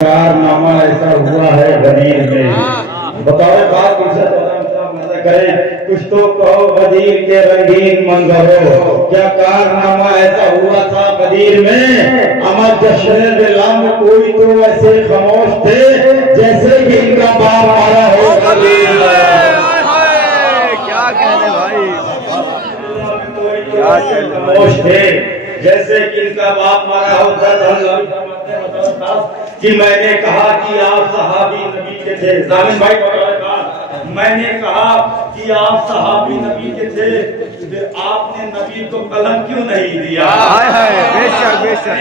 कारनामा ऐसा हुआ है वजीर में। बताओ बात मजा करें, कुछ तो कहो वजीर के रंगीन मंजरों, क्या कारनामा ऐसा हुआ था वजीर में। अमर जश्न बिलाम कोई तो ऐसे खामोश थे जैसे कि इनका बाप मारा हो। क्या कहने भाई, क्या खामोश थे जैसे कि इनका बाप मारा हो। कि मैंने कहा कि आप सहाबी नबी के थे। जालिम भाई मैंने कहा कि आप सहाबी नबी के थे, फिर आपने नबी को कलम क्यों नहीं दिया। बेशक बेशक।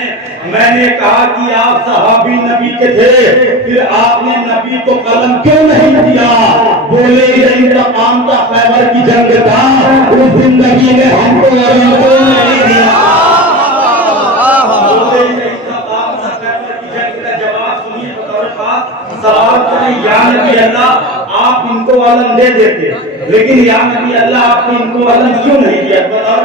मैंने कहा कि आप सहाबी नबी के थे, फिर आपने नबी को कलम क्यों नहीं दिया। बोले ये इंतकाम का खैबर की जंग था, उस जिंदगी में हमको कलम क्यों नहीं दिया। सवाल करें या नबी अल्लाह आप इनको अलम दे देते, लेकिन या नबी अल्लाह आपने इनको अलम क्यों नहीं दिया। बताओ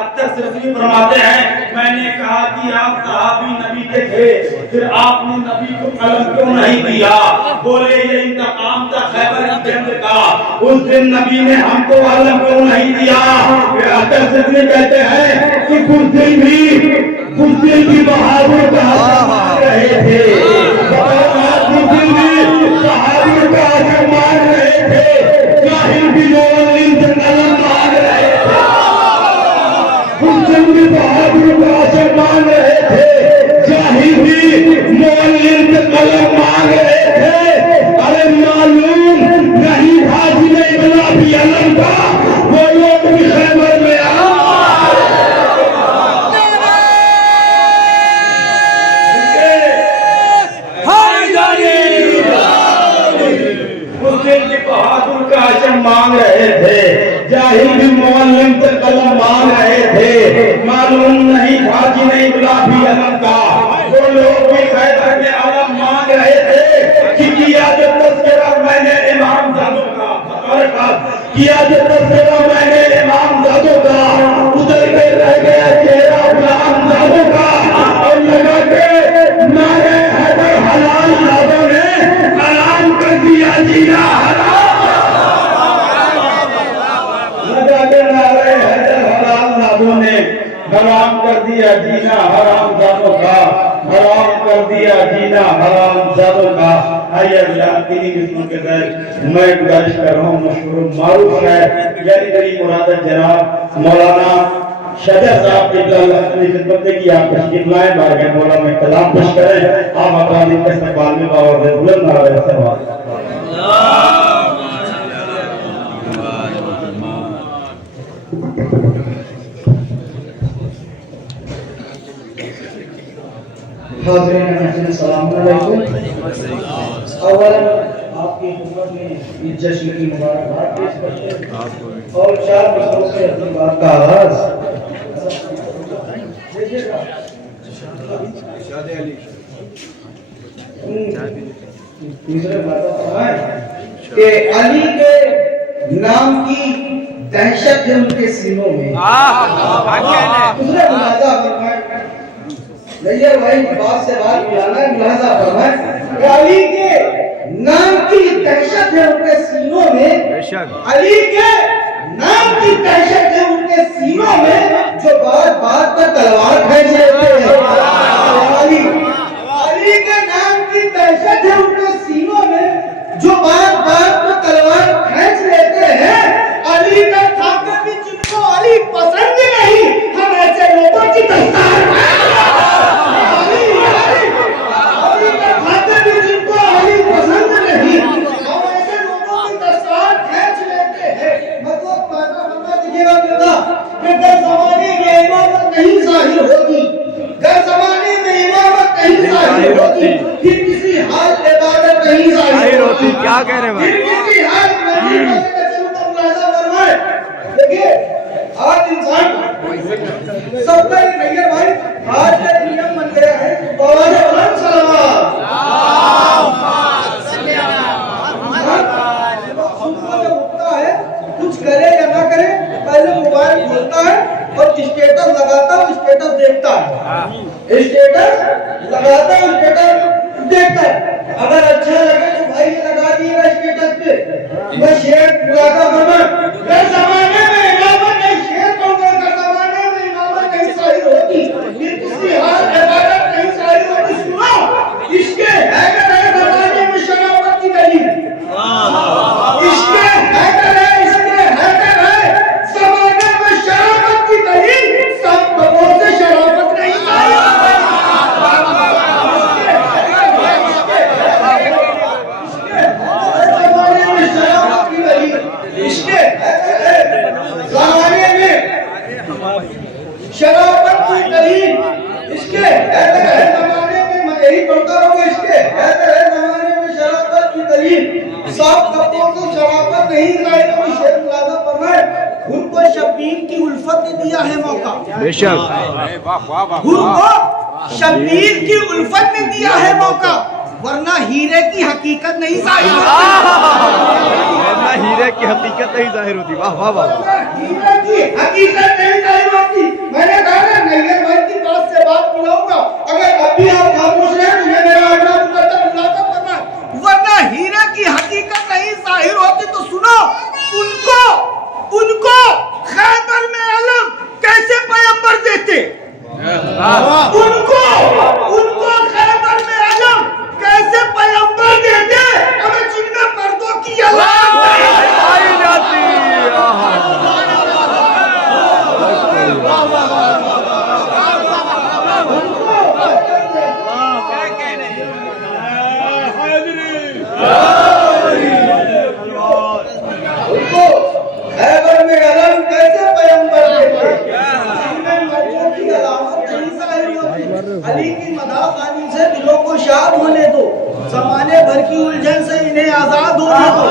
अक्सर सिर्फ फरमाते हैं मैंने कहा कि आप सहाबी नबी के थे, फिर आपने नबी को कलम क्यों नहीं दिया। बोले ये इंतकाम था खैबर की जंग का, उस दिन नबी ने हमको अलम क्यों नहीं दिया। अक्सर सिर्फ कहते हैं कि कुछ दिन भी बहादुर का मान रहे थे। सहाबी का आदर मान रहे थे, जाहिल भी कलम मान रहे थे। मुस्लिम भी बहादुर का आदर मान रहे थे, जाहिल भी कलम मान रहे थे। अरे मालूम नहीं था जिन्हें गुलाबी अलम का, वो लोग भी खैबर में बहादुर का आचम मांग रहे थे, जाहिल भी मुअल्लिम से कलम मांग रहे थे। मालूम नहीं था जिन्हें गुलाबी अलम का, वो लोग भी खैबर में अलम मांग रहे थे। कि किया जो तस्करा मैंने इमाम जादू का, किया जो तस्करा मैंने इमाम जादू का, उधर के रह गया चेहरा गुलाम जादू का। और लगा के नारे हैदर हलाल जादू ने हराम कर दिया जीना हराम। ने हराम कर दिया जीना हराम जादों का, हराम कर दिया जीना हराम जादों का। आइए अल्लाह तीन किस्मों के तहत मैं गुजारिश कर रहा हूँ, मशहूर मारूफ है यानी मेरी मुराद जनाब मौलाना शजा साहब की खिदमत की आप तशरीफ लाए बारगाह मौला में कलाम पेश करें। आप अपराधी के इस्तकबाल में बावजूद बुलंद नारे से आपकी हुकूमत में इस जश्न की मुबारकबाद पेश करते हैं और चार मिसरों से अपनी बात का आगाज। अली के नाम की दहशत है उनके सीनों में। भैया भाई बात से बात मिलाना मुलाजा फरमाए। अली के नाम की दहशत है उनके सीनों में, अली के नाम की दहशत है उनके सीनों में, जो बात बात पर तलवार खींच लेते हैं। अली के नाम की दहशत है उनके सीनों में, जो बात बात पर तलवार खींच लेते हैं। अली का खाकर भी जिनको अली पसंद नहीं, हम ऐसे लोगों की दस्तार फिर किसी हाल इबादत नहीं जाहिर होती। क्या कह रहे भाई, किसी हाल देखिए आज इंसान सबका नहीं है भाई, आज का नियम बन गया है उठता है कुछ करे या ना करे, पहले मोबाइल खोलता है और स्टेटस लगाता है, स्टेटस देखता है, स्टेटस लगाता है, स्टेटस देखता है। हैदर जमाने में शराफत की दलील साफ कपड़ों से शराफत नहीं जाएगा कि शेर मुलाजा फरमाए उनको शब्बीर की उल्फत ने दिया है मौका। बेशक उनको शब्बीर की उल्फत ने दिया है मौका, वरना हीरे की हकीकत नहीं जाहिर वरना हीरे की हकीकत नहीं जाहिर होती। वाह वाह वाह। हीरे की हकीकत नहीं जाहिर होती। मैंने कहा ना नैयर भाई की बात से बात मिलाऊंगा, अगर अभी आप खामोश हैं तो ये मेरा अगला मुलाकात करना, वरना हीरे की हकीकत नहीं जाहिर होती। तो सुनो, उनको खैबर में आलम कैसे पैगंबर देते, उनको खैबर में आलम कैसे पैगंबर देते, हमें जिनमें पर्दों की आई जाती। खैबर में अलम कैसे पैगंबर देते, जिनमें मर्दों की अलामत नहीं जाहिर होती। अली की मदाखानी से दिलों को शाद होने दो, ज़माने भर की उलझन से इन्हें आजाद होने दो,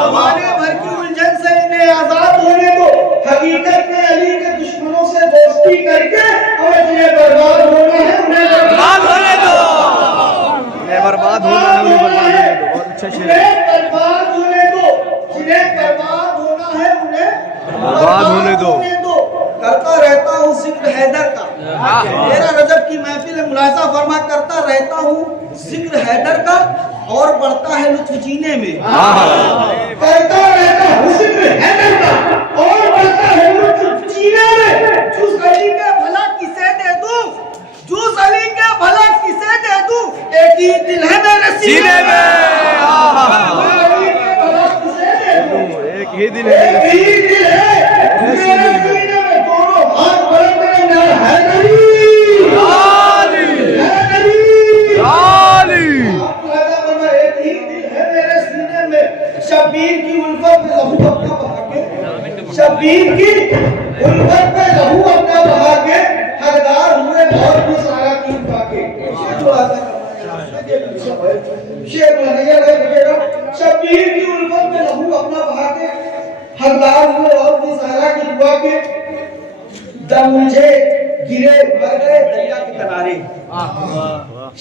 ज़माने भर की उलझन से इन्हें आजाद होने दो। हकीकत में अली के दुश्मनों से दोस्ती करके हमें जिन्हें बर्बाद होना है उन्हें बर्बाद होने दो, उन्हें बर्बाद होना है, उन्हें बर्बाद होने दो। बहुत अच्छा शेर है। बर्बाद होने दो, जिन्हें बर्बाद होना है उन्हें बर्बाद होने दो। करता रहता हूँ जिक्र हैदर का, मेरा रजब की महफिल है मुलाजा फरमा, करता रहता हूँ जिक्र हैदर का और बढ़ता है लुत्फ जीने में। करता रहता हूँ जिक्र हैदर का और बढ़ता है लुत्फ जीने में। जूस अली के भला किसे दे दूं, जूस अली के भला किसे दे दूं, एक ही दिल है मेरे सीने में। अली के भला किसे दे दूं, एक ही दिल है, एक ही दिल है मेरे सीने में। दोनों हाथ बुलंद करें, मेरा हैदरी हैदरी आली। एक ही दिल है मेरे सीने में। शब्बीर की उल्फत में लहू अपना बहा के, शब्बीर की उल्फत में लहू अपना बहा के, हकदार हुए और भी सारा की उठा के। शेर बनाइए भाई बेटा, शब्बीर की उल्फत में लहू अपना बहा के, हकदार हुए और भी सारा की दुआ के, दम मुझे गिरे मर गए दरिया के किनारे।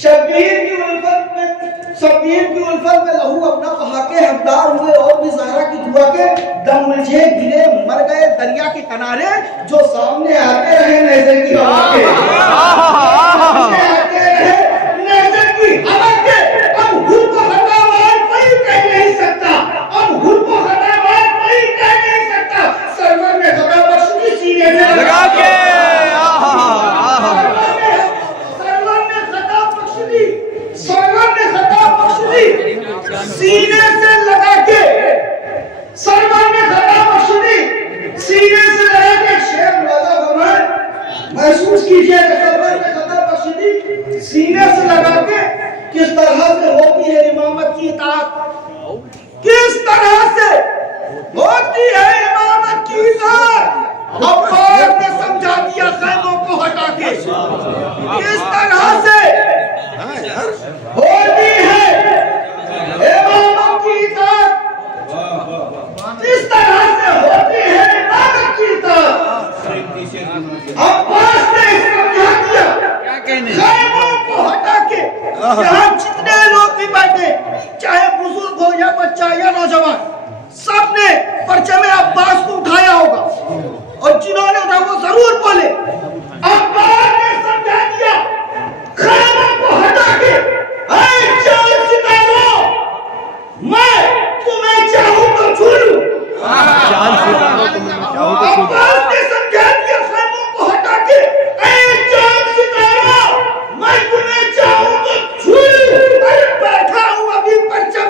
शब्बीर की उल्फत में लहू अपना बहा के, हकदार हुए और भी ज़हरा की दुआ के, दम मुझे गिरे मर गए दरिया के किनारे। जो सामने आते रहे नजर की हवा के, सामने आते रहे नजर की हवा के, अब हुर को हटावार कोई कह नहीं सकता, अब हुर को हटावार कोई कह नहीं सकता। सरवर में खता बख्शी सीने से लगा के सीने से लगा के, सरवर में खता बख्शी सीने से लगा के। शेर मुलाजा फरमाए, महसूस कीजिए सरवर में खता बख्शी सीने से लगा के किस तरह से होती है इमामत की इताअत, किस तरह से होती है इमामत की इताअत। अब्बास ने समझा दिया खैमों को हटा के, किस तरह से होती है इमामत की इताअत, किस तरह से होती है इमामत की इताअत। अब्बास ने समझा दिया खैमों को हटा के, यहाँ जितने लोग भी बैठे, चाहे बुजुर्ग हो या बच्चा या नौजवान, सबने परचम अब्बास को उठाया होगा, और जिन्होंने उठाया वो जरूर बोले अब्बास ने समझा दिया खैमों को हटा के, ऐ चांद सितारों मैं तुम्हें चाहूं तो छू लूं। चांद सितारों को मैं चाहूं तो छू लूं। अब्बास ने समझा दिया खैमों को हटा के, ऐ चांद सितारों मैं तुम्हें चाहूं तो छू लूं। अरे बैठा हूं अभी परचम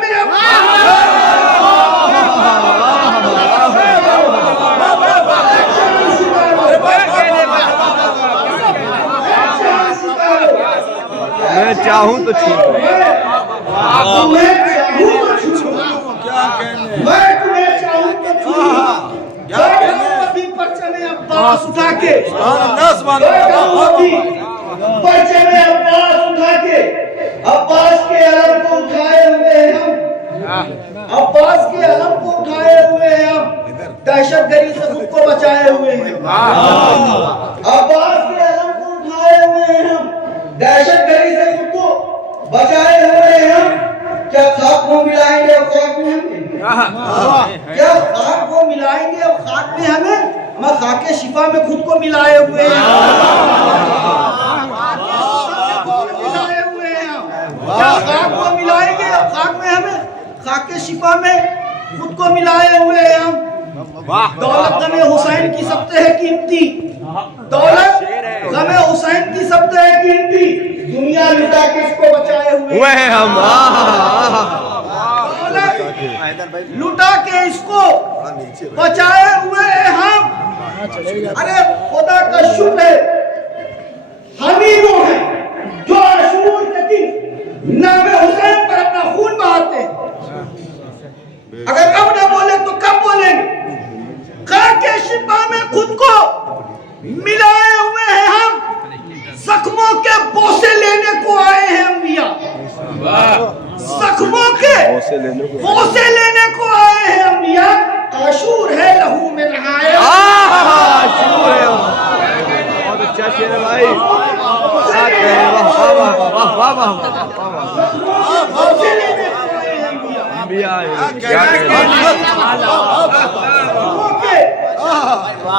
मैं चाहूं तो छू लूं। मैं तुम्हें चाहूं तो छू लूं। अभी परचम अब्बास उठा के, परचम अब्बास उठा के, अब्बास के अब्बास के अलम को उठाए हुए हैं हम, दहशतगर्दी से खुद को बचाए हुए हैं हम। क्या खाक को मिलाएंगे और खाक में हमें? क्या खाक को मिलाएंगे और खाक में हमें? हम खाके शिफा में खुद को मिलाए हुए हैं। क्या खाक को मिलाएंगे और खाक में हमें? खाके शिफा में खुद को मिलाए हुए हैं हम। दौलत गमे हुसैन की सबसे है कीमती, दौलत गमे हुसैन की सबसे है कीमती, दुनिया लुटा के इसको बचाए हुए हैं हम। दौलत लुटा के इसको बचाए हुए हैं हम। अरे खुदा का शुक्र है, हम ही वो हैं जो आशूर के दिन नामे हुसैन पर अपना खून बहाते हैं। अगर अब न बोले तो कब बोलेंगे? खाके शिफा में खुद को मिलाए हुए हैं हम। जख्मों के बोसे लेने को आए हैं अंबिया, जख्मों के बोसे लेने को आए हैं अंबिया। आशूर है लहू में नहाए। बहुत अच्छा शेर है भाई। बोसे लेने को आए हैं अंबिया।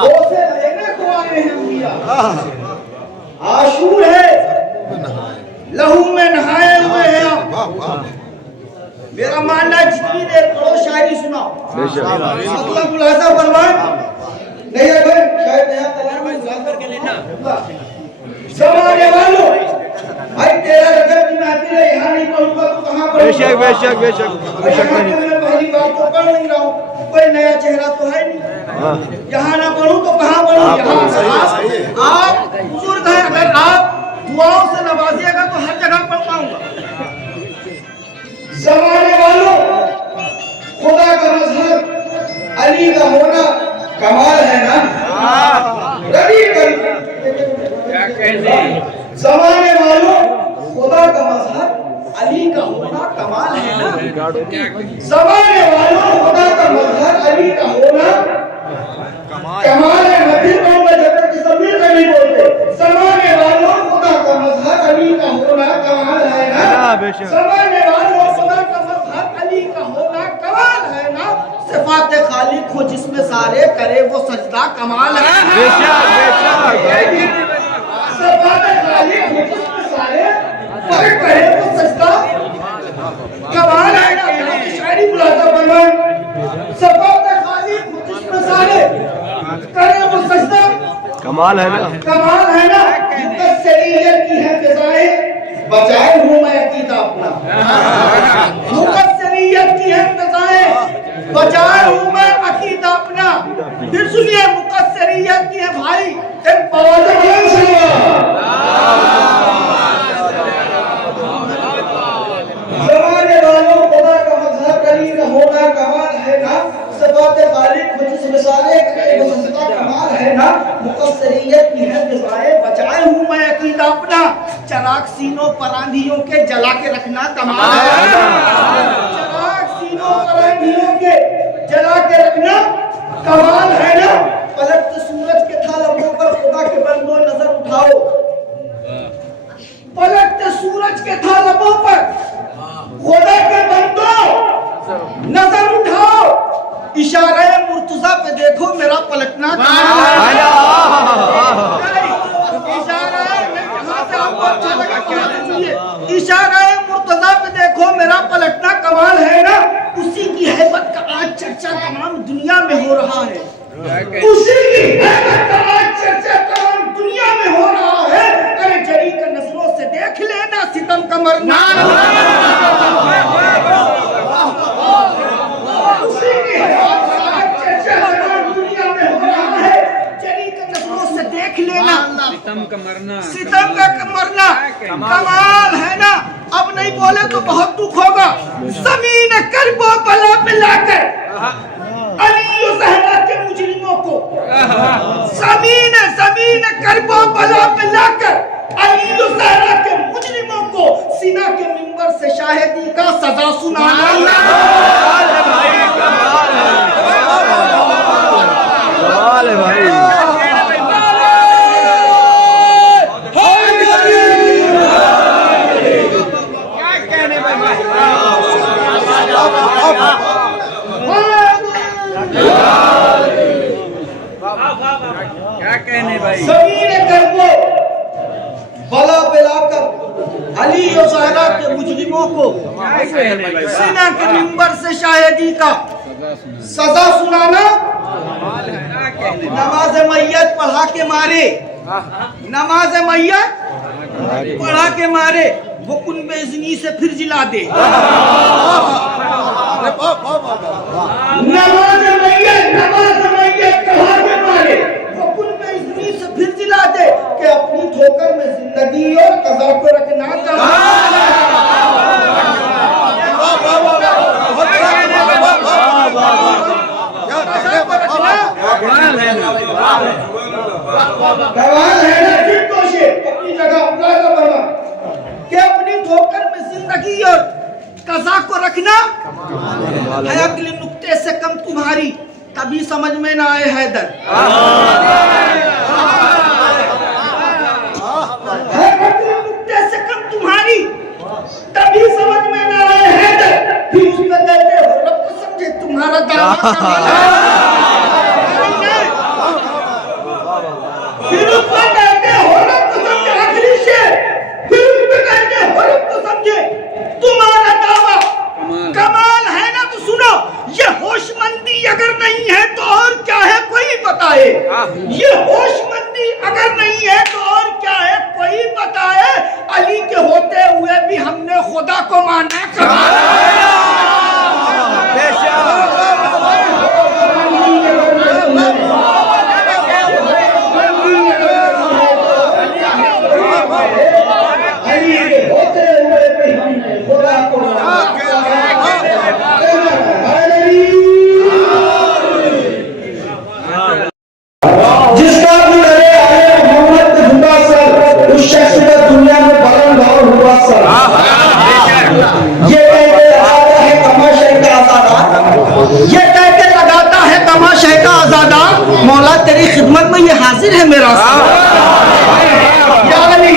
बोसे लेने को आए हैं अंबिया। आशूर है लहू में नहाए हुए हैं हम। मेरा मानना है जितनी देर पढ़ो शायरी सुनाओ, अगला खुलासा फरमाए। नहीं अगर शायद नया कलाम में गा करके लेना। समाने वालों, भाई तेरा रजब की महफिल है, यहाँ नहीं पढ़ूंगा तो कहाँ पढ़ूंगा? बेशक बेशक बेशक बेशक नहीं। मैं पहली बार तो पढ़ नहीं रहा हूँ, कोई नया चेहरा तो है नहीं। यहाँ ना पढ़ूं तो कहाँ पढ़ूं? आप बुजुर्ग हैं, अगर आप दुआओं से नवाजिएगा तो हर जगह पढ़ पाऊंगा। जमाने वालों, खुदा का मजहर अली का होना कमाल है ना? रबी जमाने वालों, खुदा का मजहर अली का होना कमाल है ना? जमाने वालों, खुदा का मजहर अली का होना कमाल है। मध्य में जब तक जमीन का नहीं बोलते। जमाने वालों, खुदा का मजहर अली का होना कमाल है ना? जमाने वालों, खुदा का मजहर अली का होना कमाल है ना? सिफात खालिक हो जिसमें सारे करे वो सजदा कमाल है। सिफात खालिक हो जिसमें सारे करे वो सजदा कमाल है ना? शायरी मुलाजा फरमाए। सिफात खालिक हो जिसमें सारे करे वो सजदा कमाल है ना? कमाल है ना? मुकस्सरियत की है फिजाएं, बचाए हूँ मैं अकीदा अपना। मुकस्सरियत की है फिजाएं, बचाए हूँ मैं अकीदा अपना। फिर सुनिए, मुकस्सरियत की है भाई एक बवाल जमाने वालों, खुदा का मजहर अली का होना कमाल है ना? सिफात खालिक हो जिसमें सारे वो सजदा कमाल है ना? मुकस्सरियत की है फिजाएं, बचाए हूँ मैं अकीदा अपना। चराग सीनों पर आंधियों के जला के रखना कमाल है। चराग सीनों पर आंधियों के जला के रखना कमाल है ना? पलटते सूरज के था लबों पर खुदा के बंदों नजर उठाओ। पलटते सूरज के था लबों पर खुदा के बंदों नजर उठाओ। इशारा मुर्तजा पे देखो मेरा पलटना कमाल है। इशारा मुर्तजा पे देखो मेरा पलटना कमाल है ना? उसी की हैबत का आज चर्चा तमाम दुनिया में हो रहा है। उसी की हैबत का आज चर्चा तमाम दुनिया में हो रहा है। अरे जरी का नजरों से देख लेना सितम का मरना। उसी की हैबत का आज चर्चा तमाम दुनिया में हो रहा है। जरी का नजरों से देख लेना सितम का मरना कमाल है ना? अब नहीं बोले तो बहुत दुख होगा। जमीन करबो बला पे लाकर अली ज़हरा के मुजरिमों को, जमीन करबो बला पे लाकर अली ज़हरा के मुजरिमों को सीना के मिंबर से शाहिदी का सजा सुनाना। कमाल है भाई। क्या कहने भाई। ज़मीन कर्बो बला पिलाकर अली और ज़हरा के मुजरिमों को सीना के मिंबर से शाहिदी का सजा सुनाना, नमाज मैयत पढ़ा के मारे, नमाज मैयत पढ़ा के मारे, वो कुन बेइज़्नी से फिर जिला दे। नमाज मैयत पढ़ा के मारे, वो कुन बेइज़्नी से फिर जिला दे कि अपनी ठोकर में जिंदगी और कज़ा को रखना कमाल है ना। फिर दोषी अपनी जगह अपना बना कि अपनी ठोकर में जिंदगी और कज़ा को रखना है अगले नुक्ते से कम तुम्हारी, तभी समझ में ना आए हैदर। है अगले नुक्ते से कम तुम्हारी, तभी समझ में ना आए हैदर। फिर उसमें कहते हो रब को समझे तुम्हारा दावा कमाल है। फिर उसमें कहते हो रब को समझे आखिरी शेर, फिर उसमें कहते हो रब को समझे तुम्हारा दावा कमाल है ना। तो सुनो, ये होशमंदी अगर नहीं है तो और क्या है कोई बताए। ये होशमंदी अगर नहीं है तो और क्या है कोई बताए। अली के होते हुए भी हमने खुदा को माना। कमाल मौला तेरी खिदमत में ये हाजिर है मेरा या अली।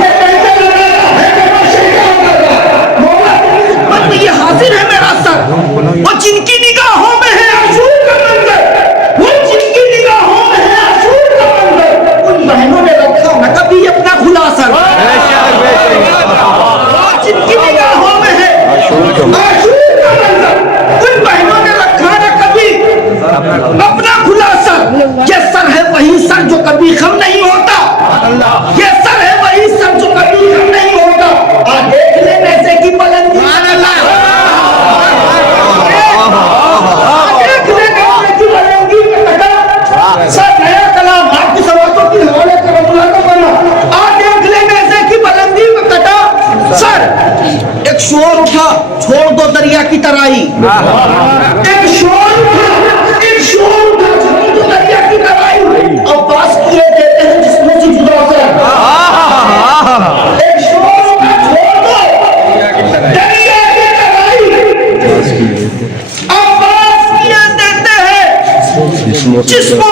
ये कैसे लगाता है मौला तेरी खिदमत में ये हाजिर है मेरा सर। वो जिनकी निगाहों में है आशूर का मंजर, वो जिनकी निगाहों में है आशूर का मंजर, उन बहनों ने रखा न कभी अपना खुला सर। वो जिनकी निगाहों में है आशूर का मंजर, उन बहनों ने रखा न कभी अपना खुला सर। ये सर है वही सर जो कभी खम नहीं होता, ये सर है वही सर जो कभी खम नहीं होता। आ देख ले ऐसे की बुलंदी, देख ले ऐसे की बुलंदी पे कटा सर। नया कलाम आपकी सवालों की हवाले से मुलाकात करना। आ देख ले ऐसे की बुलंदी पे कटा सर। एक शोर उठा, छोड़ दो दरिया की तराई। एक शोर उठा, अब्बास किए देते हैं जिसमें से जुदा सर। एक शोर का छोड़ दो दरिया की तराई, अब्बास किए देते हैं जिसमें